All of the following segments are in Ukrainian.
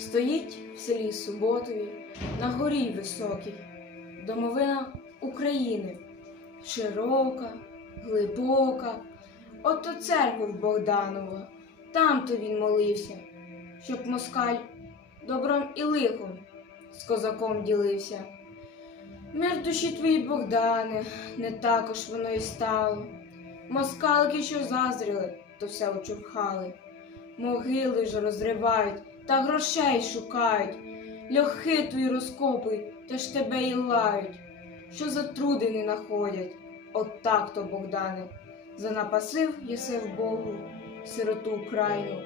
Стоїть в селі Суботові на горі високій, домовина України, широка, глибока. Ото церква в Богданова, там то він молився, щоб москаль добром і лихом з козаком ділився. Мир душі твої, Богдане, не також воно і стало. Москалки, що заздріли, то все очурхали. Могили ж розривають та грошей шукають. Льохи твої розкопують, та ж тебе і лають. Що за труди не находять? От так то, Богдане, занапасив єси в Богу, сироту Україну.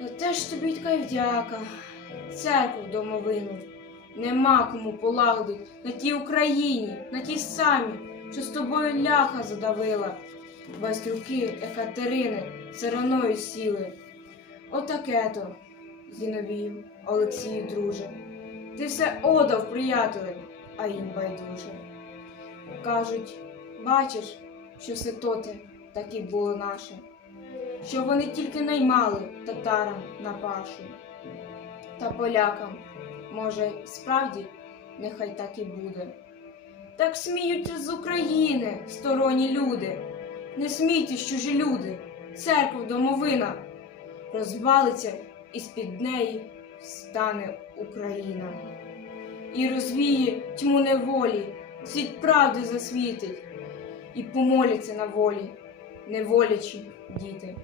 Та теж тобі така вдяка, церкву домовину. Нема кому полагодить на тій Україні, на тій самі, що з тобою ляха задавила. Бастюки Екатерини сироною сіли. Отаке то, Зіновію, Олексію, друже. Ти все одав, приятелем, а їм байдуже. Кажуть, бачиш, що все тоте і було наше, що вони тільки наймали татарам на пашу. Та полякам, може, справді, нехай так і буде. Так сміються з України сторонні люди. Не смійтесь, чужі люди, церква домовина розвалиться, і з-під неї стане Україна. І розвіє тьму неволі, світ правди засвітить, і помоляться на волі, неволячі діти.